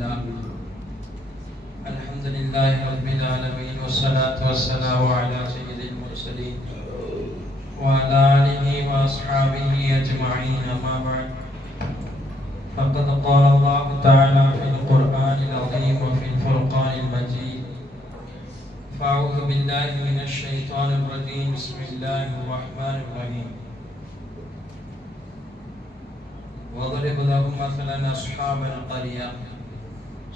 لله الحمد لله رب العالمين والصلاة والسلام على سيد المرسلين وعلى آله وأصحابه أجمعين أما بعد فقد قال الله تعالى في القرآن العظيم وفي الفرقان المجيد فأعوذ بالله من الشيطان الرجيم بسم الله الرحمن الرحيم وضرب لهم مثلا أصحاب القرية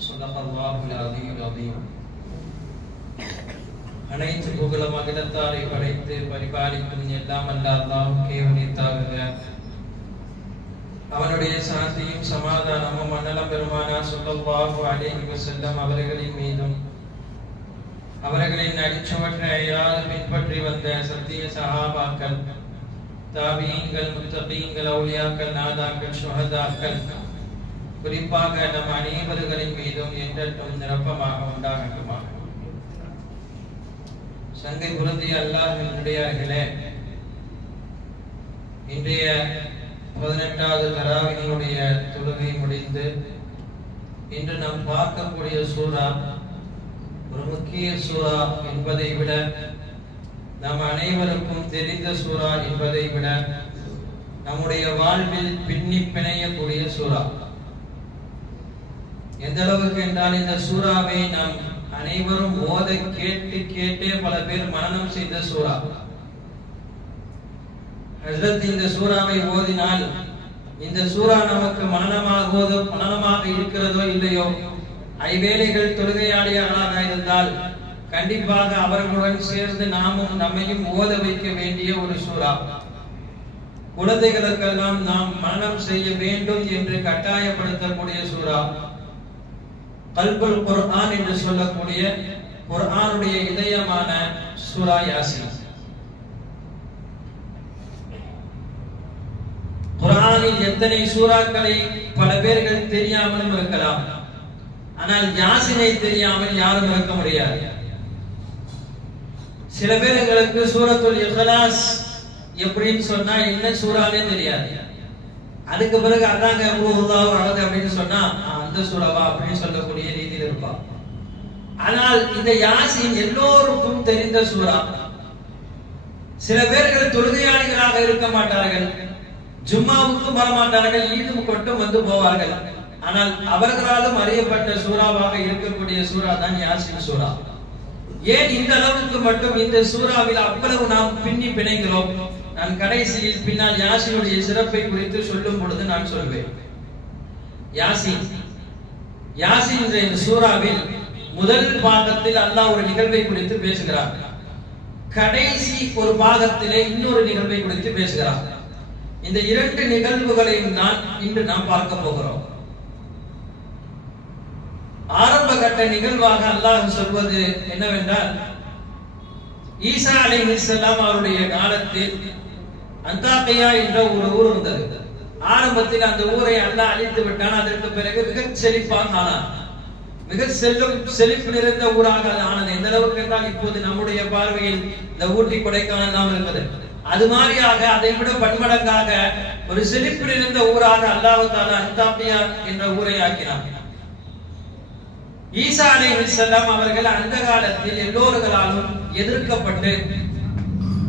صدق الله العظيم العظيم அனைத்து புகழும் அகிலத்தாரை படைத்து பரிபாலிக்கும் எல்லாம் அல்ல அல்லாஹ்வுக்கே உரித்தாகுக. அவனுடைய சாந்தியும் சமாதானமும் மன்னலம் பெருமானார் ஸல்லல்லாஹு அலைஹி வஸல்லம் அவர்களின் மீதும் அவர்களின் அடிச்சுவற்றை அயராது பின்பற்றி வந்த சத்திய சஹாபாக்கள், தாபியீன்கள், முத்தகீன்கள், அவுலியாக்கள், நாதாக்கள், ஷுஹதாக்கள், குறிப்பாக நம் அனைவர்களின் மீதும் என்றென்றும் நிரப்பமாக உண்டாகட்டுமாக. சங்கை புரந்திய அல்லாஹ்வினுடையார்களே, இன்றைய 18வது தராவினுடைய தொழுகை முடிந்து இன்று நாம் பார்க்கக்கூடிய சூரா ஒரு முக்கிய சூரா என்பதை விட, நம் அனைவருக்கும் தெரிந்த சூரா என்பதை விட, நம்முடைய வாழ்வில் பின்னி பிணையக்கூடிய சூரா. எந்த அளவுக்கு என்றால், இந்த சூறாவை நாம் அனைவரும் ஓத கேட்டே பல பேர் மனனம் செய்த சூரா. ஹஜ்ரத் இந்த சூறாவை ஓதினால் இந்த சூரா நமக்கு மனனமாக இருக்கிறதோ இல்லையோ, ஐவேளைகள் தொழுகையாளிகளாக இருந்தால் கண்டிப்பாக அவர்களுடன் சேர்ந்து நாமும் நம்மையும் ஓத வைக்க வேண்டிய ஒரு சூரா. குழந்தைகளுக்கெல்லாம் நாம் மனனம் செய்ய வேண்டும் என்று கட்டாயப்படுத்தக்கூடிய சூரா. கல்புல் குர்ஆன் என்று சொல்லக்கூடிய குர்ஆனுடைய இதயமான சூரா யாசீன். குர்ஆனில் எத்தனை சூறாக்களை பல பேர்கள் தெரியாமலும் இருக்கலாம், ஆனால் யாசீனை தெரியாமல் யாரும் இருக்க முடியாது. சில பேர்களுக்கு சூரத்துல் இக்லாஸ் எப்படின்னு சொன்னா என்ன சூறானே தெரியாது. அதுக்கு பிறகு அதாங்க அல்லாஹ் அழகு அப்படின்னு சொன்னா அந்த சூறாவா அப்படின்னு சொல்லக்கூடிய ரீதியில் இருப்பான். ஆனால் இந்த யாசீன் எல்லோருக்கும் தெரிந்த சூறா. சில பேர்கள் தொழுகையாளிகளாக இருக்க மாட்டார்கள், ஜும்மாவுக்கும் வரமாட்டார்கள், ஈதும் கொட்டும் வந்து போவார்கள். ஆனால் அவர்களாலும் அறியப்பட்ட சூறாவாக இருக்கக்கூடிய சூறா தான் யாசீன் சூறா. ஏன் இந்த அளவுக்கு மட்டும் இந்த சூறாவில் அவ்வளவு நாம் பின்னி பிணைகிறோம்? நான் கடைசியில் பின்னால் யாசீனுடைய சிறப்பை குறித்து சொல்லும் பொழுது நான் சொல்வேன். யாசீன் என்ற இந்த சூறாவில் முதல் பாகத்தில் அல்லாஹ் ஒரு நிகழ்வை குறித்து பேசுகிறார். கடைசி ஒரு பாகத்திலே இன்னொரு நிகழ்வை குறித்து பேசுகிறார். இந்த இரண்டு நிகழ்வுகளையும் தான் இன்று நாம் பார்க்க போகிறோம். ஆரம்ப கட்ட நிகழ்வாக அல்லாஹ் சொல்வது என்னவென்றால், ஈசா அலைஹிஸ்ஸலாம் அவருடைய காலத்தில் அந்தாக்கியா என்ற ஒரு ஊர் இருந்தது. ஆரம்பத்தில் அந்த ஊரை அல்லாஹ் அழித்து விட்டான். அதற்கு பிறகு மிக செழிப்பாக ஆனார். மிக செழிப்பு நிறைந்த ஊராக அது ஆனது. எந்த அளவுக்கு என்றால், இப்போது நம்முடைய பார்வையில் இந்த ஊட்டி கொடைக்கானல் தான் இருப்பது. அது மாதிரியாக அதை விட பன்மடங்காக ஒரு செழிப்பு நிறைந்த ஊராக அல்லாஹ் தஆலா அந்தாக்கியா என்ற ஊரை ஆக்கினார். ஈசா அலைஹிஸ்ஸலாம் அவர்கள் அந்த காலத்தில் எல்லோர்களாலும் எதிர்க்கப்பட்டு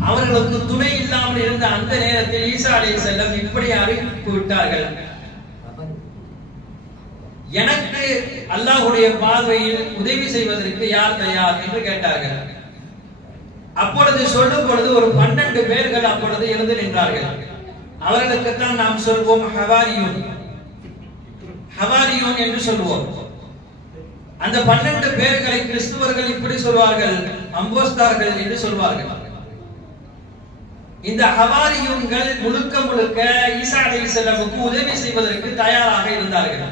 அவர்களுக்கு துணை இல்லாமல் இருந்த அந்த நேரத்தில் ஈசா அலைஹிஸ்ஸலாம் இப்படி அறிவிப்பு விட்டார்கள், எனக்கு அல்லாஹ்வுடைய பார்வையில் உதவி செய்வதற்கு யார் தயார் என்று கேட்டார்கள். அப்பொழுது சொல்லும் பொழுது ஒரு 12 பேர்கள் அப்பொழுது எழுந்து நின்றார்கள். அவர்களுக்குத்தான் நாம் சொல்வோம் ஹவாரியூன் என்று சொல்வோம். அந்த 12 பேர்களை கிறிஸ்துவர்கள் இப்படி சொல்வார்கள், அம்போஸ்தார்கள் என்று சொல்வார்கள். இந்த ஹவாரியூன்கள் முழுக்க ஈசா அலைஹிஸ்ஸலாமுக்கு உதவி செய்வதற்கு தயாராக இருந்தார்கள்.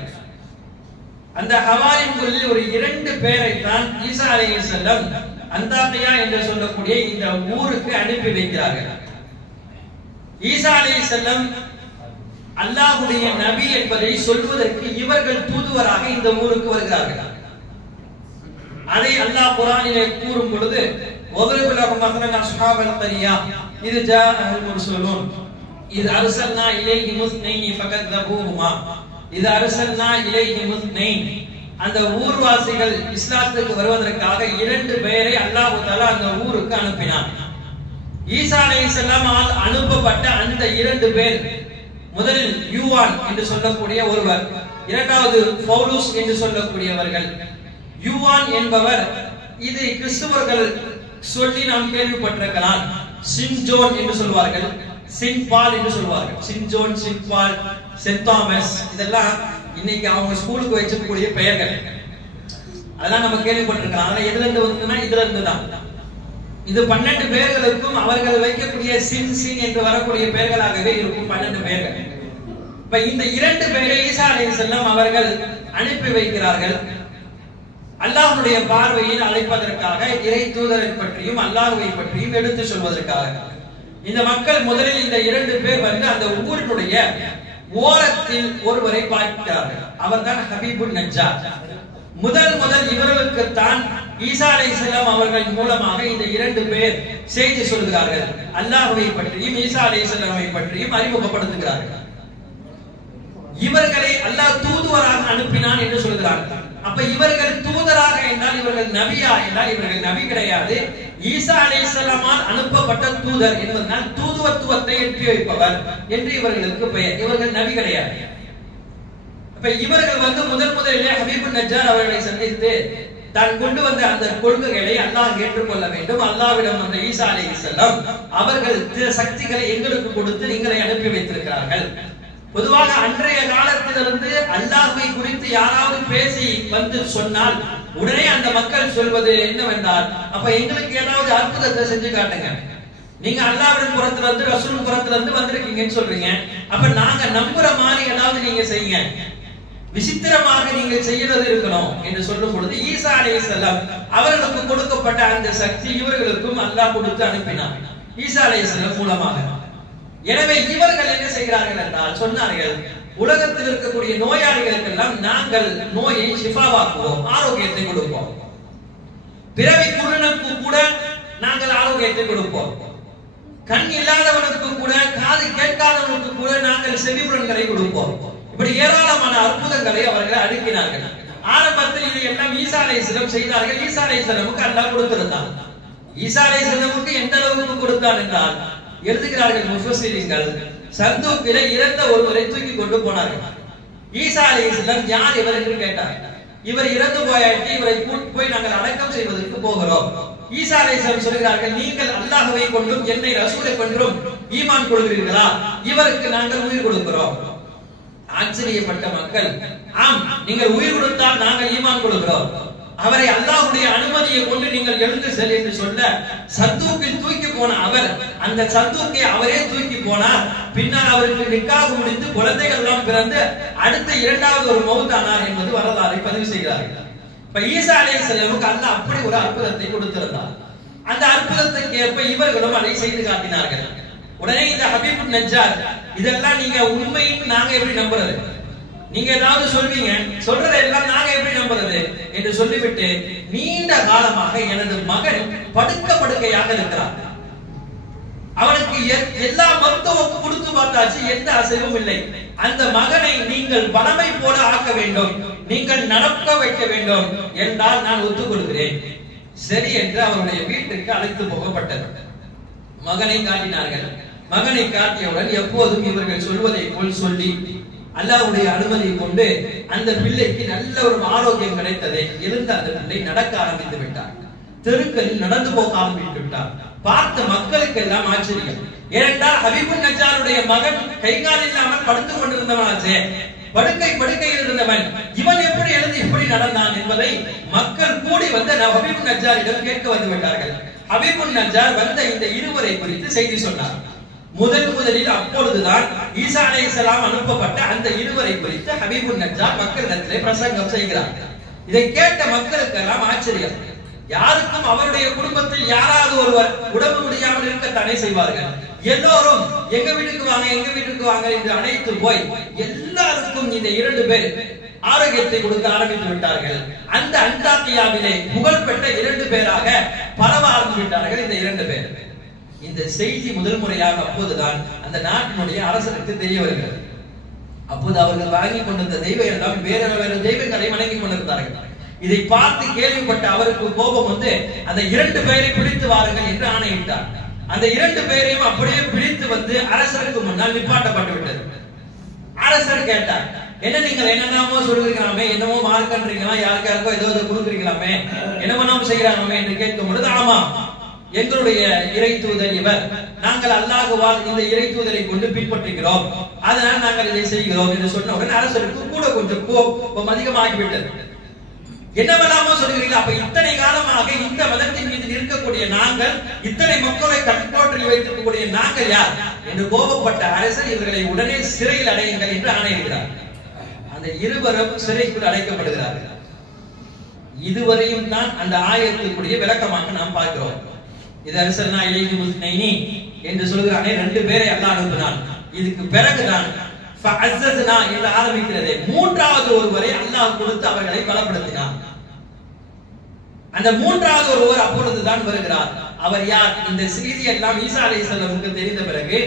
அந்த ஹவாரியூன்களில் ஒரு 2 பேரை தான் ஈசா அலைஹிஸ்ஸலாம் அந்தாக்கியா என்று சொல்லக்கூடிய இந்த ஊருக்கு அனுப்பி வைக்கிறார்கள். ஈசா அலைஹிஸ்ஸலாம் அல்லாஹ்வுடைய நபி என்பதை சொல்வதற்கு இவர்கள் தூதுவராக இந்த ஊருக்கு வருகிறார்கள். அதை அல்லாஹ் குர்ஆனிலே கூறும் பொழுது, وَضْرِبْ لَهُمْ مَثَلًا أَصْحَابَ الْقَرْيَةِ إِذْ جَاءَهُمُ الْمُرْسَلُونَ إِذْ أَرْسَلْنَا إِلَيْهِمُ اثْنَيْنِ فَكَذَّبُوهُمَا إِذْ أَرْسَلْنَا إِلَيْهِمُ اثْنَيْنِ அந்த ஊர்வாசிகள் இஸ்லாத்துக்கு வருவதற்காக 2 பேரை அல்லாஹ் தஆலா அந்த ஊருக்கு அனுப்பினார். ஈசா அலைஹிஸ்ஸலாம் அனுப்பப்பட்ட அந்த 2 பேர், முதலில் யூவான் என்று சொல்லக்கூடிய ஒருவர், இரண்டாவது பவுலுஸ் என்று சொல்லக்கூடியவர்கள். யூவான் என்பவர், இது கிறிஸ்தவர்கள் சொல்லி நாம் கேள்விப்பட்டிருக்கலாம், சின்ஜோன் என்று சொல்வார்கள், சின்பால் என்று சொல்வார்கள். சின்ஜோன், சின்பால், சென்ட் தாமஸ், இதெல்லாம் இன்னைக்கு அவங்க ஸ்கூலுக்கு வச்சக்கூடிய பெயர்கள். அதெல்லாம் நம்ம கேள்விப்பட்டிருக்கலாம். அதெல்லாம் எதுல இருந்து வந்ததுன்னா இதுல இருந்து தான். இது 12 பேர்களுக்கும் அவர்கள் வைக்கக்கூடிய சின் சின் என்று வரக்கூடிய பெயர்களாகவே இருக்கும் 12 பேர்கள். இப்ப இந்த 2 பேரை ஈசா அலைஹிஸ்ஸலாம் அவர்கள் அனுப்பி வைக்கிறார்கள். அல்லாஹ்வுடைய பார்வையில் அழைப்பதற்காக, இறை தூதரை பற்றியும் அல்லாஹ்வை பற்றியும் எடுத்து சொல்வதற்காக. இந்த மக்கள் முதலில் இந்த 2 பேர் வந்து அந்த ஊரினுடைய ஓரத்தில் ஒருவரை பார்க்கிறார்கள். அவர்தான் ஹபீபுன் நஜ்ஜார். முதல் இவர்களுக்கு தான் ஈசா அலைஹிஸ்ஸலாம் அவர்கள் மூலமாக இந்த 2 பேர் செய்தி சொல்கிறார்கள். அல்லாஹ்வை பற்றியும் ஈசா அலைஹிஸ்ஸலாமை பற்றியும் அறிமுகப்படுத்துகிறார்கள். இவர்களை அல்லாஹ் தூதுவராக அனுப்பினான் என்று சொல்கிறார்கள். அப்ப இவர்கள் தூதராக என்றால் இவர்கள் நபியா என்றால் இவர்கள் நபி கிடையாது. ஈசா அலைஹிஸ்ஸலாமால் அனுப்பப்பட்ட தூதர் என்பதனால் தூதுவத்துவத்தை எட்டி வைப்பவர் என்று இவர்களுக்கு பெயர். இவர்கள் நபி கிடையாது. அப்ப இவர்கள் வந்து முதலிலே ஹபீபுன் நஜ்ஜார் அவர்களை சந்தித்து தான் கொண்டு வந்த அந்த கொள்கைகளை அல்லாஹ் ஏற்றுக்கொள்ள வேண்டும். அல்லாஹ்விடம் வந்த ஈசா அலைஹிஸ்ஸலாம் அவர்கள் சக்திகளை எங்களுக்கு கொடுத்து நீங்களை அனுப்பி வைத்திருக்கிறார்கள். பொதுவாக அன்றைய காலத்திலிருந்து அல்லாஹ்வை குறித்து யாராவது பேசி வந்து சொன்னால் உடனே அந்த மக்கள் சொல்வது என்னவென்றால், அப்ப எங்களுக்கு ஏதாவது அற்புதத்தை செஞ்சு காட்டுங்க. நீங்க அல்லாஹ்வின் புறத்துல இருந்து ரசூல் புறத்துல இருந்து வந்திருக்கீங்கன்னு சொல்றீங்க, அப்ப நாங்க நம்புற மாதிரி ஏதாவது நீங்க செய்யுங்க, விசித்திரமாக நீங்கள் செய்யறது இருக்கணும் என்று சொல்லும் பொழுது ஈசா அலைஹிஸ்ஸலாம் அவர்களுக்கு கொடுக்கப்பட்ட அந்த சக்தி இவர்களுக்கும் அல்லாஹ் கொடுத்து அனுப்பினார் ஈசா அலைஹிஸ்ஸலாம் மூலமாக. எனவே இவர்கள் என்ன செய்கிறார்கள் என்றால் சொன்னார்கள், உலகத்தில் இருக்கக்கூடிய நோயாளிகளுக்கெல்லாம் நாங்கள் நோயை ஷிஃபாவாக்குவோம், ஆரோக்கியத்தை கொடுப்போம். பிறவி குருடனுக்கு கூட நாங்கள் ஆரோக்கியத்தை கொடுப்போம். கண் இல்லாதவனுக்கு கூட, காது கேட்காதவனுக்கு கூட நாங்கள் செவிப்புலன்களை கொடுப்போம். இப்படி ஏராளமான அற்புதங்களை அவர்கள் அடுக்கினார்கள். ஆரம்பத்தில் இது எல்லாம் ஈசா அலைஹிஸ்ஸலாம் செய்தார்கள். ஈசா அலைஹிஸ்ஸலாமுக்கு அல்லாஹ் கொடுத்திருந்தான். ஈசா அலைஹிஸ்ஸலாமுக்கு எந்த அளவுக்கு கொடுத்தான் என்றால், எழுதுகிறார்கள் முஃபஸ்ஸிரீன்கள், சந்தூக்கில இறந்த ஒருவரை தூக்கி கொண்டு போனார்கள். ஈசா அலைஹிஸ்ஸலாம் யார் இவர் என்று கேட்டார். இவர் இறந்து போயாட்டி இவரை கூட்டி போய் நாங்கள் அடக்கம் செய்வதற்கு போகிறோம். ஈசா அலைஹிஸ்ஸலாம் சொல்கிறார்கள், நீங்கள் அல்லாஹ்வை கொண்டும் என்னை ரசூலை கொண்டும் ஈமான் கொள்கிறீர்களா? இவருக்கு நாங்கள் உயிர் கொடுக்கிறோம். ஆச்சரியப்பட்ட மக்கள், ஆம், நீங்கள் உயிர் கொடுத்தால் நாங்கள் ஈமான் கொடுக்கிறோம். அவரை அல்லாஹ்வுடைய அனுமதியை கொண்டு நீங்கள் எழுந்து செல் என்று சொல்ல, சந்தூக்கில் தூக்கி போன அவர் அந்த சந்தூக்கை அவரே தூக்கி போனார். பின்னர் அவருக்கு நிக்காஹ் முடிந்து குழந்தைகள் எல்லாம் பிறந்து அடுத்த 2வது ஒரு மௌத்தானார் என்பது வரலாறை பதிவு செய்கிறார்கள். இப்ப ஈசா அலைஹிஸ்ஸலாமுக்கு அல்லாஹ் அப்படி ஒரு அற்புதத்தை கொடுத்திருந்தார். அந்த அற்புதத்துக்கு ஏற்ப இவர்களும் அதை செய்து காட்டினார்கள். உடனே இந்த ஹபீபுன் நஜ்ஜார், இதெல்லாம் நீங்க உண்மைன்னு நாங்க எப்படி நம்புறது? நீங்க ஏதாவது சொல்வீங்க, சொல்றதை எல்லாம் நாங்க எப்படி நம்புறது என்று சொல்லிவிட்டு, நீண்ட காலமாக எனது மகன் படுக்கையாக இருக்கிறார். அவனுக்கு எல்லா மருத்துவம் கொடுத்து பார்த்தாச்சு, எந்த அசைவும் இல்லை. அந்த மகனை நீங்கள் பணமை போல ஆக்க வேண்டும், நீங்கள் நடக்க வைக்க வேண்டும் என்றால் நான் ஒத்துக்கொள்கிறேன். சரி என்று அவருடைய வீட்டுக்கு அழைத்து போகப்பட்டது. மகனை காட்டினார்கள். மகனை காட்டியவுடன் எப்போதும் இவர்கள் சொல்வதை போல் சொல்லி அல்லாஹ்வுடைய அனுமதியை கொண்டு அந்த பிள்ளைக்கு நல்ல ஒரு ஆரோக்கியம் கிடைத்தது. எழுந்த அந்த பிள்ளை நடக்க ஆரம்பித்து விட்டார். தெருக்களில் நடந்து போக ஆரம்பித்து விட்டார். பார்த்த மக்களுக்கு எல்லாம் ஆச்சரியம். ஏனென்றால் ஹபீபுன் நஜ்ஜாருடைய மகன் கைகால் இல்லாமல் படுத்துக் கொண்டிருந்தவனாச்சே, படுக்கையில் இருந்தவன், இவன் எப்படி எழுந்து இப்படி நடந்தான் என்பதை மக்கள் கூடி வந்து ஹபீபுன் நஜ்ஜாரிடம் கேட்க வந்து விட்டார்கள். ஹபீபுன் நஜ்ஜார் வந்த இந்த இருவரை குறித்து செய்தி சொன்னார். முதலில் அப்பொழுதுதான் ஈசா அலைஹிஸ்ஸலாம் அனுப்பப்பட்ட அந்த இருவரை குறித்து ஹபீபுன் நஜ்ஜார் மக்களிடத்திலே பிரசங்கம் செய்கிறார். இதை கேட்ட மக்களுக்கு எல்லாம் ஆச்சரியம். யாருக்கும் அவருடைய குடும்பத்தில் யாராவது ஒருவர் உடம்பு முடியாமல் இருக்கத்தானே செய்வார்கள். எல்லோரும் எங்க வீட்டுக்கு வாங்க என்று அழைத்து போய் எல்லாருக்கும் இந்த 2 பேர் ஆரோக்கியத்தை கொடுக்க ஆரம்பித்து விட்டார்கள். அந்த அந்தாக்கியாவிலே புகழ்பெற்ற 2 பேராக பரவ ஆரம்பித்து விட்டார்கள் இந்த 2 பேர். இந்த செய்தி முதல் முறையாக அப்போதுதான் அந்த நாட்டினுடைய அரசனுக்கு தெரிய வருகிறது. அப்போது அவர்கள் வாங்கி கொண்டிருந்த தெய்வம் எல்லாம் வேற வேற தெய்வங்களை வணங்கி கொண்டிருந்தார்கள். இதை பார்த்து கேள்விப்பட்ட அவருக்கு கோபம் வந்து அந்த 2 பேரை பிடித்து வாருங்கள் என்று ஆணையிட்டார். அந்த 2 பேரையும் அப்படியே பிடித்து வந்து அரசருக்கு முன்னால் நிப்பாட்டப்பட்டு விட்டது. அரசர் கேட்டார், என்ன நீங்கள் என்னென்னமோ சொல்லுவீங்களாமே, என்னமோ மார்க்கன்றீங்களா, யாருக்காருக்கோ ஏதோ கொடுக்குறீங்களாமே, என்னமோ செய்யறாமே என்று கேட்கும் பொழுது, ஆமா எங்களுடைய இறை தூதர் இவர், நாங்கள் அல்லாஹ்வால் இந்த இறை தூதரை கொண்டு பின்பற்றுகிறோம், அதனால் நாங்கள் இதை செய்கிறோம் என்று சொன்ன உடனே அரசருக்கு கூட கொஞ்சம் கோபம் அதிகமாகிவிட்டது. என்னவெல்லாமோ சொல்கிறீர்கள், அப்ப இத்தனை காலமாக இந்த மதத்தின் மீது இருக்கக்கூடிய நாங்கள், இத்தனை மக்களை கட்டுப்பாட்டில் வைத்திருக்கக்கூடிய நாங்கள் யார் என்று கோபப்பட்ட அரசர் இவர்களை உடனே சிறையில் அடையுங்கள் என்று ஆணையிடுகிறார். அந்த இருவரும் சிறைக்குள் அடைக்கப்படுகிறார்கள். இதுவரையும் தான் அந்த ஆயத்துக்குரிய விளக்கமாக நாம் பார்க்கிறோம். இது அரசனா இலைஹி முஸ்னைனி என்று சொல்கிறானே, 2 பேரை அல்லாஹ் அனுப்பினான். இதுக்கு பிறகுதான் ஃபஅஸஸ்னா என்று ஆரம்பிக்கிறது. 3வது ஒருவரை அல்லாஹ் கொடுத்து அவர்களை பலப்படுத்தினான். அந்த 3வது ஒருவர் அப்பொழுதுதான் வருகிறார். அவர் யார்? இந்த செய்தி எல்லாம் ஈசா அலைஹிஸ்ஸலாமுக்கு தெரிந்த பிறகு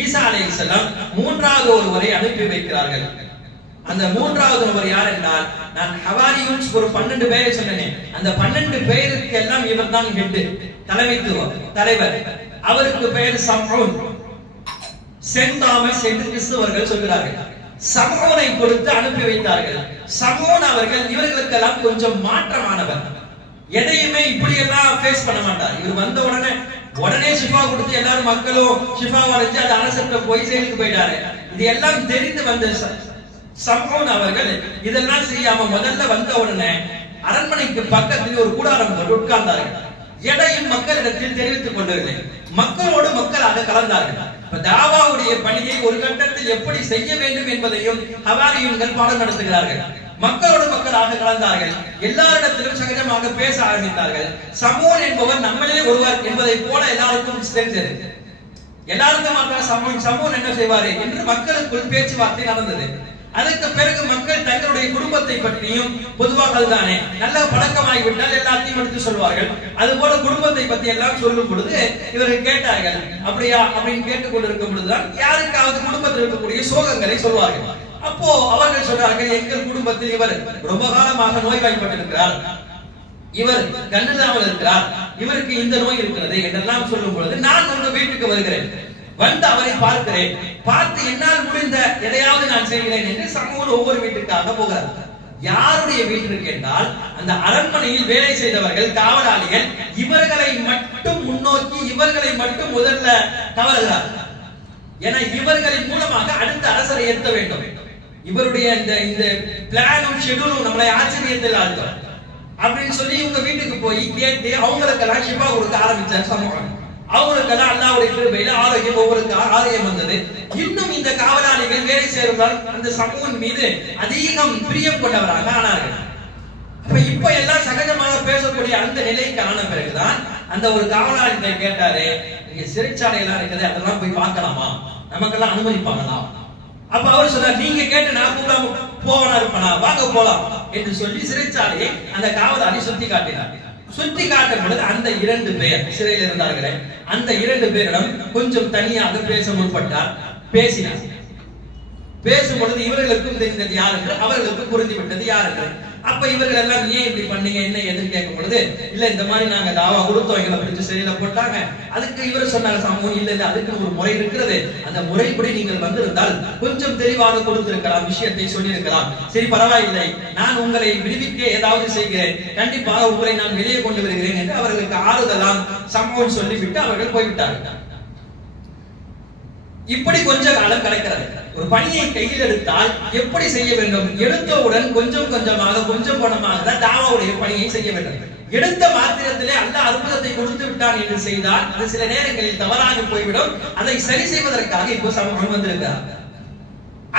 ஈசா அலைஹிஸ்ஸலாம் 3வது ஒருவரை அனுப்பி வைக்கிறார்கள். அந்த 3வது ஒருவர் யார் என்றால், நான் ஹவாரியூன்ஸ் ஒரு 12 பேரை சொன்னேன். அந்த 12 பேருக்கு எல்லாம் இவர் தான் ஹெட், தலைமைத்துவம், தலைவர். அவருக்கு பெயர் சம்ஊன், சென்ட் தாமஸ் என்று கிறிஸ்தவர்கள் சொல்கிறார்கள். சம்ஊனை கொடுத்து அனுப்பி வைத்தார்கள். சம்ஊன் அவர்கள் இவர்களுக்கெல்லாம் கொஞ்சம் மாற்றமானவர். எதையுமே இப்படி எல்லாம் ஃபேஸ் பண்ண மாட்டார். இவர் வந்த உடனே ஷிஃபா கொடுத்து எல்லாரும் மக்களும் ஷிஃபா அடைஞ்சு அது அரசர்கிட்ட போய் செயலுக்கு போயிட்டாரு. இது எல்லாம் தெரிந்து வந்த சம்ஊன் அவர்கள் இதெல்லாம் செய்யாம முதல்ல வந்த உடனே அரண்மனைக்கு பக்கத்தில் ஒரு கூடாரம் போட்டு உட்கார்ந்தார்கள். எதையும் மக்களிடத்தில் தெரிவித்துக் கொண்டவில்லை. மக்களோடு மக்களாக கலந்தார்கள். தாவாவுடைய பணியை ஒரு கட்டத்தில் எப்படி செய்ய வேண்டும் என்பதையும் ஹவாரியூன்கள் பாடம் நடத்துகிறார்கள். மக்களோடு மக்களாக கலந்தார்கள். எல்லாரிடத்திலும் சகஜமாக பேச ஆரம்பித்தார்கள். சமூன் என்பவர் நம்மளே ஒருவர் என்பதை போல எல்லாருக்கும் தெரிந்தது. எல்லாருக்கும் சமூன் என்ன செய்வாரு என்று மக்களுக்குள் பேச்சுவார்த்தை நடந்தது. அதற்கு பிறகு மக்கள் தங்களுடைய குடும்பத்தை பற்றியும், பொதுவாக அதுதானே நல்ல பழக்கமாகிவிட்டால் எல்லாத்தையும் எடுத்து சொல்வார்கள். அதுபோல குடும்பத்தை பத்தி எல்லாம் சொல்லும் பொழுது இவர்கள் கேட்டார்கள். அப்படியா அப்படின்னு கேட்டுக் கொண்டிருக்கும் பொழுதுதான் யாருக்காவது குடும்பத்தில் இருக்கக்கூடிய சோகங்களை சொல்வார்கள். அப்போ அவர்கள் சொல்றார்கள், எங்கள் குடும்பத்தில் இவர் ரொம்ப காலமாக நோய்வாய்ப்பட்டிருக்கிறார், இவர் கண்ணில்லாமல் இருக்கிறார், இவருக்கு இந்த நோய் இருக்கிறது என்றெல்லாம் சொல்லும் பொழுது நான் உங்க வீட்டுக்கு வருகிறேன், வந்து அவரை பார்க்கிறேன், பார்த்து என்னால் முடிந்த எதையாவது நான் செய்கிறேன் என்று சமூக ஒவ்வொரு வீட்டுக்காக போகிறார். யாருடைய வீட்டிற்கு என்றால் அந்த அரண்மனையில் வேலை செய்தவர்கள், காவலாளிகள், இவர்களை மட்டும் முன்னோக்கி இவர்களை மட்டும் முதல்ல கவர்கிறார். என இவர்களின் மூலமாக அடுத்த அரசரை ஏற்ற வேண்டும். இவருடைய இந்த பிளானும் ஷெட்யூலும் நம்மளை ஆச்சரியத்தில் ஆழ்த்தும் அப்படின்னு சொல்லி இவங்க வீட்டுக்கு போய் கேட்டு அவங்களுக்கெல்லாம் ஷிஃபா கொடுக்க ஆரம்பிச்சார் சமூகம். அவங்களுக்கெல்லாம் அல்லாஹ்வுடைய கிருபையில ஆரோக்கியம், ஒவ்வொருக்கு ஆரோக்கியம் வந்தது. இன்னும் இந்த காவலாளிகள் வேலை செய்வதால் அந்த சமூகம் மீது அதிகம் பிரியம் கொண்டவராக ஆனார்கள். அப்ப இப்ப எல்லாம் சகஜமாக பேசக்கூடிய அந்த நிலைக்கு ஆன பிறகுதான் அந்த ஒரு காவலாளிகளை கேட்டாரு, நீங்க சிறைச்சாலை எல்லாம் இருக்குது, அதெல்லாம் போய் பார்க்கலாமா, நமக்கெல்லாம் அனுமதிப்பாங்களா? அப்ப அவர் சொல்றார், நீங்க கேட்டு நான் கூட போவனா இருப்பனா, வாங்க போலாம் என்று சொல்லி சிறைச்சாலையை அந்த காவலாளி சுத்தி காட்டினார். சுத்தி காட்டும் பொழுது அந்த 2 பேர் சிறையில் இருந்தார்களே, அந்த 2 பேரிடம் கொஞ்சம் தனியாக பேச முற்பட்டார். பேசினார். பேசும் பொழுது இவர்களுக்கும் தெரிந்தது யார் என்று, அவர்களுக்கு புரிந்துவிட்டது யார் என்று. அப்ப இவர்கள் எல்லாம் ஏன் இப்படி பண்ணீங்க, என்ன எதுன்னு கேட்கும் பொழுது, இல்ல இந்த மாதிரி நாங்க தாவா கொடுத்தோம், எங்களை பிடிச்சு சிறையில போட்டாங்க. அதுக்கு இவர் சொன்னாங்க, சமூகம் இல்ல இல்ல அதுக்கு ஒரு முறை இருக்கிறது, அந்த முறைப்படி நீங்கள் வந்திருந்தால் கொஞ்சம் தெளிவாக கொடுத்திருக்கலாம், விஷயத்தை சொல்லியிருக்கலாம். சரி பரவாயில்லை, நான் உங்களை விடுவிக்க ஏதாவது செய்கிறேன், கண்டிப்பாக உங்களை நான் வெளியே கொண்டு வருகிறேன் என்று அவர்களுக்கு ஆறுதலாம் சமூகம் சொல்லிவிட்டு அவர்கள் போய்விட்டார்கள். இப்படி கொஞ்ச காலம் கிடைக்கிறது. ஒரு பணியை கையில் எடுத்தால் எப்படி செய்ய வேண்டும்? எடுத்தவுடன் கொஞ்சம் கொஞ்சமாக கொஞ்சம் கொஞ்சமாக தான் தாவாவுடைய பணியை செய்ய வேண்டும். எடுத்த மாத்திரத்திலே அல்லாஹ் அற்புதத்தை கொடுத்து விட்டான் என்று செய்தால் அது சில நேரங்களில் தவறாக போய்விடும். அதை சரி செய்வதற்காக இப்போ சமூகம் வந்திருக்கிறார்.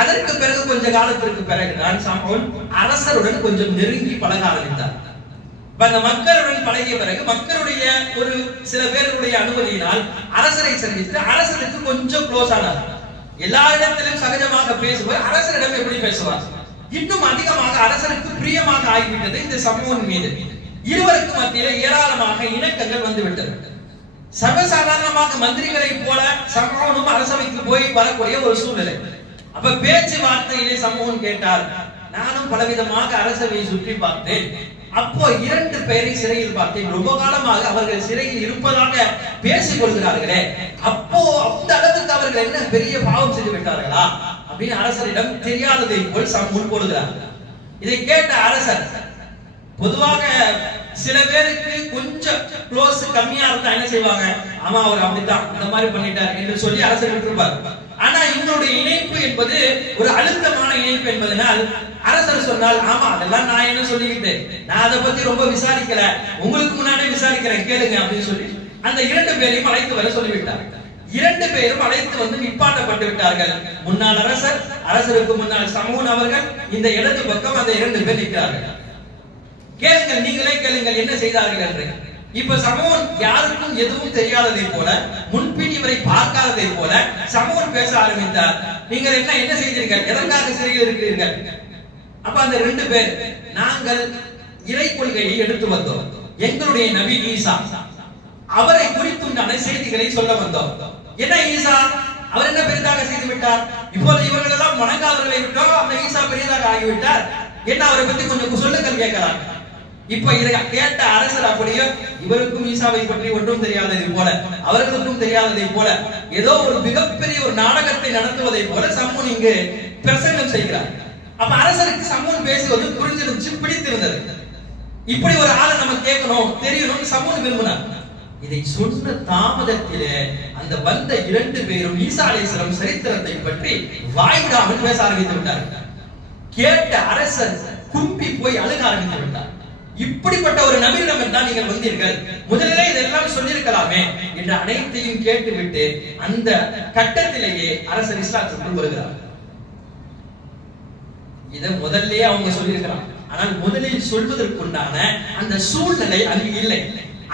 அதற்கு பிறகு கொஞ்ச காலத்திற்கு பிறகுதான் சமூகம் அரசருடன் கொஞ்சம் நெருங்கி பழக ஆரம்பித்தார். அந்த மக்களுடன் பழகிய பிறகு மக்களுடைய ஒரு சில பேருடைய அனுமதியினால் அரசரை சந்தித்து அரசருக்கு கொஞ்சம் க்ளோஸ் ஆனார். எல்லாரிடத்திலும் சகஜமாக பேசுவார். அரசரிடம் எப்படி பேசுவார்? இன்னும் அதிகமாக அரசருக்கு பிரியமாக ஆகிவிட்டது இந்த சமூகம் மீது. இருவருக்கு மத்தியில ஏராளமாக இணக்கங்கள் வந்துவிட்டது. சர்வசாதாரணமாக மந்திரிகளை போல சமூகமும் அரசவைக்கு போய் வரக்கூடிய ஒரு சூழ்நிலை. அப்ப பேச்சுவார்த்தையிலே சமூகம் கேட்டார். நானும் பலவிதமாக அரசவை சுற்றி பார்த்தேன். அப்போ 2 பேரை சிறையில் பார்த்தேன். ரொம்ப காலமாக அவர்கள் சிறையில் இருப்பதாக பேசிக் கொள்கிறார்களே, அப்போ அந்த அளவுக்கு அவர்கள் என்ன பெரிய பாவம் செய்து விட்டார்களா அப்படின்னு அரசரிடம் தெரியாததை போல் சமூகம் போடுகிறார். இதை கேட்ட அரசர், பொதுவாக சில பேருக்கு கொஞ்சம் க்ளோஸ் கம்மியா இருந்தா என்ன செய்வாங்க, ஆமா அவர் அப்படித்தான் இந்த மாதிரி பண்ணிட்டார் என்று சொல்லி அரசர் விட்டுருப்பார். ஆனா இவங்களுடைய இணைப்பு என்பது ஒரு அழுத்தமான இணைப்பு என்பதனால் அரசர் சொன்னால், ஆமா அதெல்லாம் நான் என்ன சொல்லிக்கிட்டு, நான் அதை பத்தி ரொம்ப விசாரிக்கல, உங்களுக்கு முன்னாடியே விசாரிக்கிறேன் கேளுங்க அப்படின்னு சொல்லி அந்த 2 பேரையும் அழைத்து வர சொல்லிவிட்டார். 2 பேரும் அழைத்து வந்து நிப்பாட்டப்பட்டு விட்டார்கள். முன்னாள் அரசர், அரசருக்கு முன்னால் சமூன் அவர்கள், இந்த இடது பக்கம் அந்த 2 பேர் நிற்கிறார்கள். கேளுங்கள், நீங்களே கேளுங்கள் என்ன செய்தார்கள் என்று. இப்ப சமூன் யாருக்கும் எதுவும் தெரியாததை போல, முன்பின் இவரை பார்க்காததை போல சமூன் பேச ஆரம்பித்தார். நீங்கள் என்ன செய்தீர்கள், எதற்காக சிறையில் இருக்கிறீர்கள்? அப்ப அந்த 2 பேர், நாங்கள் இறை கொள்கையை எடுத்து வந்தோம், எங்களுடைய நபி ஈசா அவரை குறித்துண்டான செய்திகளை சொல்ல வந்தோம். என்ன ஈசா அவர் என்ன பெரிதாக செய்து விட்டார், இப்போது இவர்கள் எல்லாம் வணங்காதவர்களை விட்டோம், அந்த ஈசா பெரிதாக ஆகிவிட்டார், என்ன அவரை பத்தி கொஞ்சம் சொல்லுங்கள் கேட்கிறார். இப்ப இதை கேட்ட அரசர் அப்படியே இவருக்கும் ஈசாவை பற்றி ஒன்றும் தெரியாததை போல, அவர்களுக்கும் தெரியாததை போல, ஏதோ ஒரு மிகப்பெரிய ஒரு நாடகத்தை நடத்துவதை போல சமூன் இங்கு பிரசங்கம் செய்கிறார். அப்ப அரசருக்கு சமூன் பேசுவது புரிஞ்சிருந்துச்சு, பிடித்திருந்தது. இப்படி ஒரு ஆளை நம்ம கேட்கணும், தெரியணும்னு சமூன் விரும்பினார். இதை சொன்ன தாமதத்திலே அந்த வந்த 2 பேரும் ஈசா அலைஹிஸ்ஸலாம் சரித்திரத்தை பற்றி வாய்விடாமல் பேச ஆரம்பித்து விட்டார்கள். கேட்ட அரசர் கும்பி போய் அழுக ஆரம்பித்து விட்டார். இப்படிப்பட்ட ஒரு நபியிடம் தான் நீங்கள் வந்தீர்கள், முதலிலே இதெல்லாம் சொல்லியிருக்கலாமே என்று அனைத்தையும் கேட்டுவிட்டு அந்த கட்டத்திலேயே அரசர் இஸ்லாத்துக்குள் வருகிறார். இதை முதல்லயே அவங்க சொல்லியிருக்கிறாங்க, ஆனால் முதலில் சொல்வதற்குண்டான அந்த சூழ்நிலை அங்கு இல்லை.